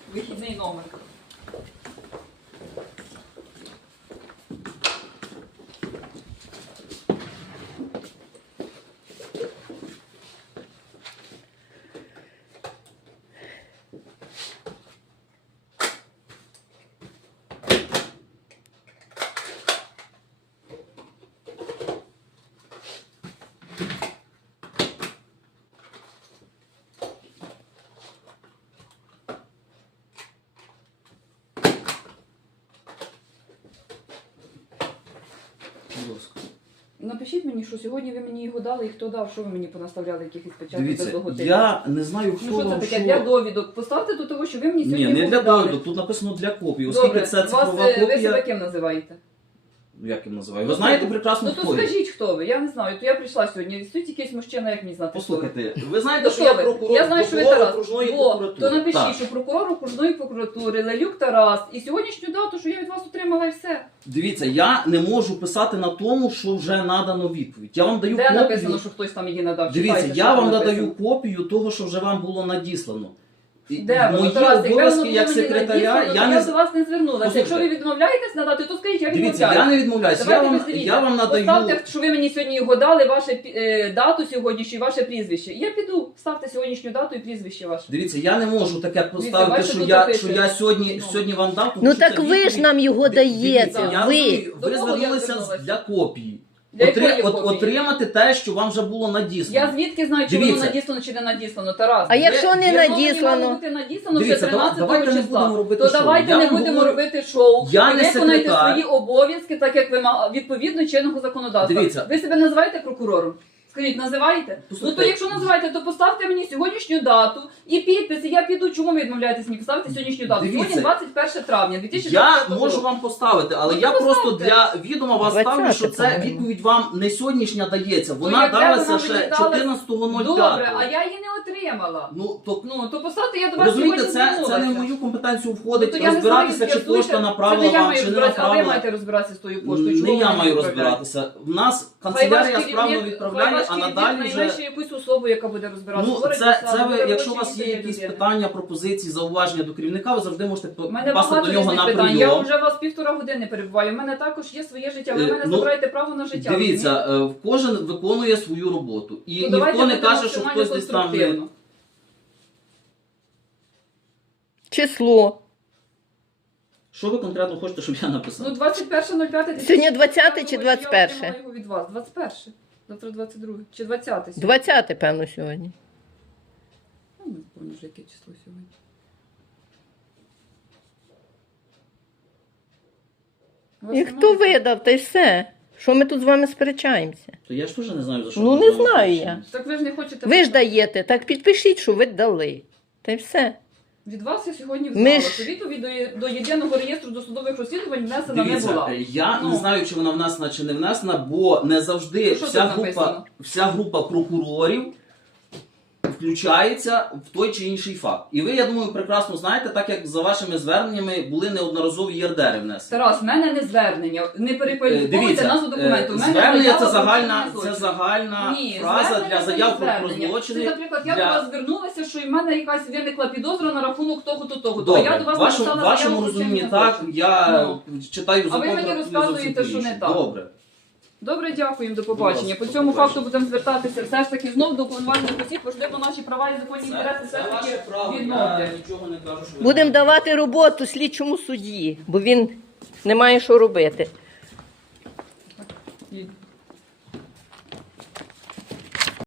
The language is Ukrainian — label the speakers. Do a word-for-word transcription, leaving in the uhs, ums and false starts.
Speaker 1: Вихідний номер. Напишіть мені, що сьогодні ви мені його дали і хто дав, що ви мені понаставляли якихось печаток без
Speaker 2: Дивіться,
Speaker 1: логотипу.
Speaker 2: я не знаю, хто
Speaker 1: Ну що це
Speaker 2: вам
Speaker 1: таке?
Speaker 2: що...
Speaker 1: Для довідок. Поставте до того, що ви мені сьогодні
Speaker 2: Ні, не
Speaker 1: його
Speaker 2: для
Speaker 1: дали.
Speaker 2: довідок, тут написано для копії, оскільки
Speaker 1: Добре,
Speaker 2: це цифрова
Speaker 1: вас, е, ви себе
Speaker 2: копія...
Speaker 1: ким називаєте?
Speaker 2: Ну, як я називаю? Ви знаєте прекрасно,
Speaker 1: Ну то
Speaker 2: хто я.
Speaker 1: скажіть, хто ви, я не знаю. То я прийшла сьогодні, стоїть якийсь мужчина, як мені знати.
Speaker 2: Послухайте, ви
Speaker 1: Ну,
Speaker 2: знаєте, що
Speaker 1: що
Speaker 2: я
Speaker 1: ви?
Speaker 2: прокурор,
Speaker 1: Я знаю, що ви
Speaker 2: прокурор
Speaker 1: Тарас.
Speaker 2: окружної
Speaker 1: Во,
Speaker 2: прокуратури.
Speaker 1: то напишіть,
Speaker 2: Так.
Speaker 1: що прокурор окружної прокуратури Лелюк Тарас. І сьогоднішню дату, що я від вас отримала і все.
Speaker 2: Дивіться, я не можу писати на тому, що вже надано відповідь. Я вам даю
Speaker 1: Де
Speaker 2: копію.
Speaker 1: написано, що хтось там її надав?
Speaker 2: Дивіться,
Speaker 1: Читайте,
Speaker 2: я
Speaker 1: що
Speaker 2: вам
Speaker 1: там
Speaker 2: надаю
Speaker 1: написано.
Speaker 2: копію того, що вже вам було надіслано. І
Speaker 1: Де воно?
Speaker 2: мої
Speaker 1: Тарас, якби воно
Speaker 2: обов'язки
Speaker 1: було
Speaker 2: як
Speaker 1: мені
Speaker 2: секретаря,
Speaker 1: надіслано,
Speaker 2: я
Speaker 1: то
Speaker 2: не...
Speaker 1: я до вас не звернулася.
Speaker 2: Послухайте.
Speaker 1: Якщо ви відмовляєтесь надати, то скажіть, я
Speaker 2: Дивіться,
Speaker 1: відмовляюся.
Speaker 2: я не відмовляюся, я
Speaker 1: Давайте
Speaker 2: вам,
Speaker 1: подивіться.
Speaker 2: я вам надаю...
Speaker 1: Поставте, що ви мені сьогодні його дали, ваше е, дату сьогоднішню і ваше прізвище. Я піду, ставте сьогоднішню дату і прізвище ваше.
Speaker 2: Дивіться, я не можу таке поставити,
Speaker 1: бачите,
Speaker 2: що
Speaker 1: тут
Speaker 2: я,
Speaker 1: напише.
Speaker 2: що я сьогодні,
Speaker 1: Ну.
Speaker 2: сьогодні вам дав, тому
Speaker 3: Ну
Speaker 2: що
Speaker 3: так
Speaker 2: це
Speaker 3: ви ж
Speaker 2: відповідь.
Speaker 3: нам його
Speaker 2: Дивіться,
Speaker 3: даєте.
Speaker 2: я
Speaker 3: Ви.
Speaker 2: розумію,
Speaker 1: До
Speaker 2: ви
Speaker 1: кого я
Speaker 2: звернулися
Speaker 1: звернулася?
Speaker 2: для копії.
Speaker 1: Для
Speaker 2: Отри-
Speaker 1: якої
Speaker 2: от-
Speaker 1: копії?
Speaker 2: Отримати те, що вам вже було надіслано.
Speaker 1: Я звідки знаю, чи воно
Speaker 2: Дивіться.
Speaker 1: надіслано, чи не надіслано, Тарас?
Speaker 3: А якщо не
Speaker 1: Воно мені
Speaker 3: надіслано?
Speaker 1: мало бути надіслано
Speaker 2: Дивіться,
Speaker 1: вже тринадцятого
Speaker 2: давайте не
Speaker 1: числа.
Speaker 2: будемо робити
Speaker 1: То
Speaker 2: шоу.
Speaker 1: давайте
Speaker 2: Я
Speaker 1: не
Speaker 2: вам
Speaker 1: будемо
Speaker 2: говорю,
Speaker 1: робити шоу.
Speaker 2: я
Speaker 1: і
Speaker 2: не
Speaker 1: виконайте
Speaker 2: секретар.
Speaker 1: свої обов'язки, так як ви ма- відповідно чинного законодавства.
Speaker 2: Дивіться.
Speaker 1: Ви себе називаєте прокурором? Скажіть, називаєте?
Speaker 2: Послухайте.
Speaker 1: Ну то якщо називаєте, то поставте мені сьогоднішню дату і підпис, і я піду. Чому ви відмовляєтесь мені поставити сьогоднішню дату?
Speaker 2: Дивіться.
Speaker 1: Сьогодні двадцять перше травня дві тисячі
Speaker 2: Я
Speaker 1: двадцятого року.
Speaker 2: можу вам поставити, але
Speaker 1: Ну,
Speaker 2: я
Speaker 1: то
Speaker 2: просто
Speaker 1: поставте.
Speaker 2: для відома вас ставлю,
Speaker 3: двадцяте,
Speaker 2: що це
Speaker 3: по-моєму.
Speaker 2: відповідь вам не сьогоднішня дається. Вона
Speaker 1: як де
Speaker 2: далася
Speaker 1: вона
Speaker 2: ще
Speaker 1: мені далась?
Speaker 2: чотирнадцятого нуль
Speaker 1: Добре,
Speaker 2: п'ятого.
Speaker 1: а я її не отримала.
Speaker 2: Ну, то,
Speaker 1: Ну, то поставте, я до вас
Speaker 2: розумієте,
Speaker 1: сьогодні
Speaker 2: це, це не в
Speaker 1: звернулася.
Speaker 2: мою компетенцію входить
Speaker 1: Ну, то я не
Speaker 2: розбиратися,
Speaker 1: знаю,
Speaker 2: чи
Speaker 1: з'ясуйте.
Speaker 2: пошта
Speaker 1: Це
Speaker 2: направила
Speaker 1: не я
Speaker 2: вам,
Speaker 1: маю
Speaker 2: чи не
Speaker 1: розбиратися, а ви
Speaker 2: направила.
Speaker 1: маєте розбиратися з тою поштою. Чому
Speaker 2: Не
Speaker 1: ви
Speaker 2: я
Speaker 1: мене
Speaker 2: маю
Speaker 1: відправляєте?
Speaker 2: розбиратися. В нас
Speaker 1: Хай
Speaker 2: канцелярія
Speaker 1: ваш
Speaker 2: справно
Speaker 1: керівник-
Speaker 2: відправляє,
Speaker 1: хай ваш
Speaker 2: а
Speaker 1: керівник
Speaker 2: надалі
Speaker 1: знайме
Speaker 2: вже...
Speaker 1: ще якусь особу, яка буде розбиратися.
Speaker 2: Ну,
Speaker 1: Говорить,
Speaker 2: це,
Speaker 1: посаду,
Speaker 2: це ви,
Speaker 1: робочі
Speaker 2: якщо у вас є
Speaker 1: місця
Speaker 2: якісь
Speaker 1: людини.
Speaker 2: питання, пропозиції, зауваження до керівника, ви завжди можете
Speaker 1: У мене
Speaker 2: попасти
Speaker 1: багато
Speaker 2: до нього
Speaker 1: різних
Speaker 2: на
Speaker 1: питань. Я
Speaker 2: прийом.
Speaker 1: вже вас півтора години перебуваю. У мене також є своє життя. Ви
Speaker 2: Е,
Speaker 1: мене
Speaker 2: ну,
Speaker 1: забираєте право на життя.
Speaker 2: Дивіться, е, кожен виконує свою роботу. І
Speaker 1: Ну, давайте
Speaker 2: ніхто не
Speaker 1: будемо
Speaker 2: каже, що
Speaker 1: максимально
Speaker 2: хтось десь там... не-
Speaker 1: конструктивно.
Speaker 3: Число.
Speaker 2: Що ви конкретно хочете, щоб я написав?
Speaker 1: Ну, двадцять перше нуль п'яте
Speaker 3: Сьогодні двадцяте чи двадцять перше?
Speaker 1: Я отримала його від вас. двадцять перше. Завтра двадцять друге. Чи двадцяте сьогодні?
Speaker 3: Двадцяте, певно, сьогодні.
Speaker 1: Ну, не пам'ятаю вже, яке число сьогодні. У вас
Speaker 3: І хто
Speaker 1: немає?
Speaker 3: видав, та й все. Що ми тут з вами сперечаємося?
Speaker 2: То я ж теж не знаю, за що.
Speaker 3: Ну,
Speaker 2: ми
Speaker 3: не
Speaker 2: з вами
Speaker 3: знаю
Speaker 2: сперечаємося.
Speaker 1: Так ви ж не хочете...
Speaker 3: Ви ж даєте, так підпишіть, що ви дали. Та й все.
Speaker 1: Від вас я сьогодні
Speaker 3: Ми
Speaker 1: взнала,
Speaker 3: ж-
Speaker 1: що відповідь до, до єдиного реєстру досудових розслідувань внесена не
Speaker 2: Дивіться,
Speaker 1: була.
Speaker 2: е, я
Speaker 1: Ну.
Speaker 2: не знаю, чи вона внесена, чи не внесена, бо не завжди
Speaker 1: Ну, що
Speaker 2: вся
Speaker 1: тут
Speaker 2: група,
Speaker 1: написано?
Speaker 2: вся група прокурорів включається в той чи інший факт. І ви, я думаю, прекрасно знаєте, так як за вашими зверненнями були неодноразові ЄРДРи внесені.
Speaker 1: Тарас, в мене не звернення, не
Speaker 2: Е,
Speaker 1: перекваліфіковуйте
Speaker 2: Дивіться,
Speaker 1: назву документу.
Speaker 2: е,
Speaker 1: В мене
Speaker 2: звернення
Speaker 1: заява
Speaker 2: це
Speaker 1: про
Speaker 2: загальна,
Speaker 1: вчинення
Speaker 2: це
Speaker 1: злочину.
Speaker 2: загальна
Speaker 1: Ні,
Speaker 2: фраза
Speaker 1: звернення
Speaker 2: для
Speaker 1: це
Speaker 2: заяв
Speaker 1: не
Speaker 2: про
Speaker 1: звернення.
Speaker 2: злочини.
Speaker 1: Це, наприклад, я
Speaker 2: для-
Speaker 1: до вас звернулася, що в мене якась виникла підозра на рахунок того-то, того-то.
Speaker 2: Добре,
Speaker 1: Я до вас
Speaker 2: в вашому,
Speaker 1: написала
Speaker 2: вашому
Speaker 1: заяву про
Speaker 2: розумінні
Speaker 1: вчинення
Speaker 2: так,
Speaker 1: злочину.
Speaker 2: я читаю
Speaker 1: А
Speaker 2: закон
Speaker 1: ви мені
Speaker 2: про
Speaker 1: розказуєте,
Speaker 2: зовсім
Speaker 1: що не
Speaker 2: інше.
Speaker 1: так.
Speaker 2: Добре.
Speaker 1: Добре, дякуємо, до побачення.
Speaker 2: Будь ласка,
Speaker 1: По цьому
Speaker 2: до побачення.
Speaker 1: факту будемо звертатися все ж таки знов до повноважних осіб, можливо, наші права і законні інтереси все ж таки відновлять.
Speaker 2: нічого не кажу, що ви
Speaker 3: Будемо давати роботу слідчому судді, бо він не має що робити.
Speaker 1: І